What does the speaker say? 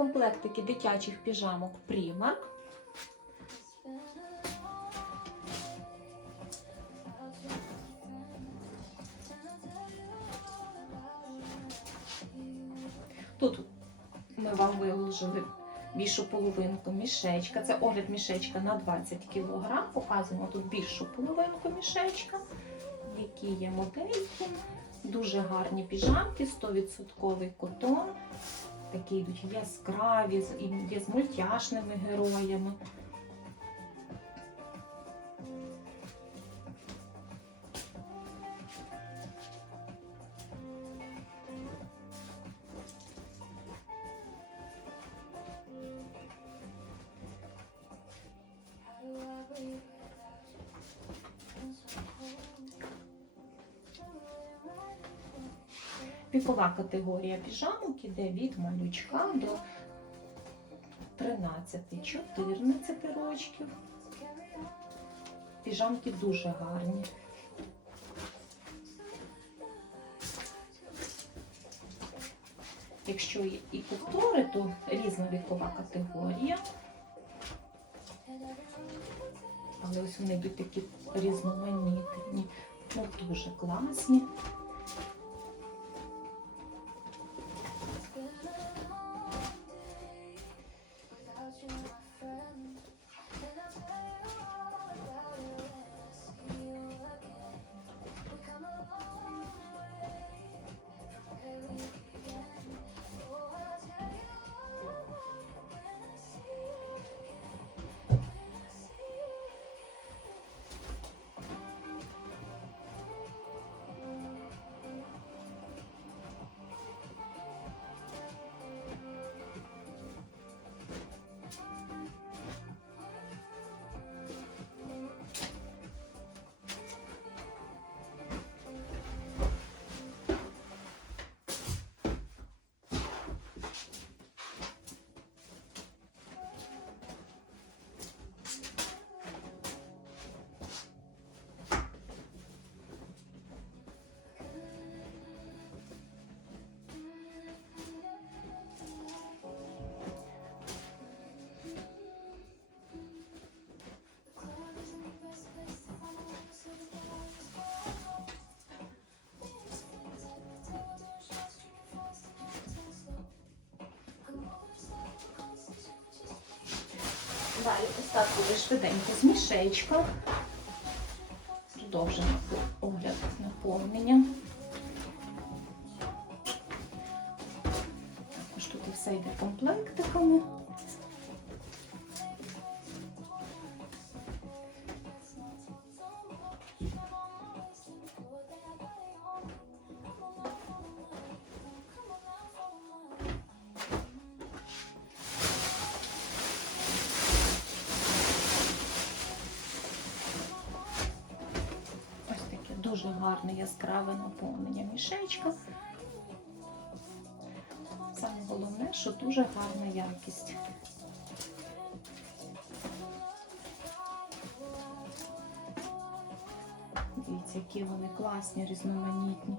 Комплектики дитячих піжамок Primark. Тут ми вам виложили більшу половинку мішечка. Це огляд мішечка на 20 кг. Показуємо тут більшу половинку мішечка, які є модельки. Дуже гарні піжамки, 100% котон. Такі йдуть яскраві, є з мультяшними героями. Вікова категорія піжамок іде від малючка до 13-14 років. Піжамки дуже гарні. Якщо і повтори, то різна вікова категорія. Але ось вони йдуть такі різноманітні, ну дуже класні. Далі ось швиденько з мішечка. Продовжимо огляд наповнення. Також тут і все йде комплектиками. Дуже гарне яскраве наповнення мішечка. Саме головне, що дуже гарна якість. Дивіться, які вони класні, різноманітні.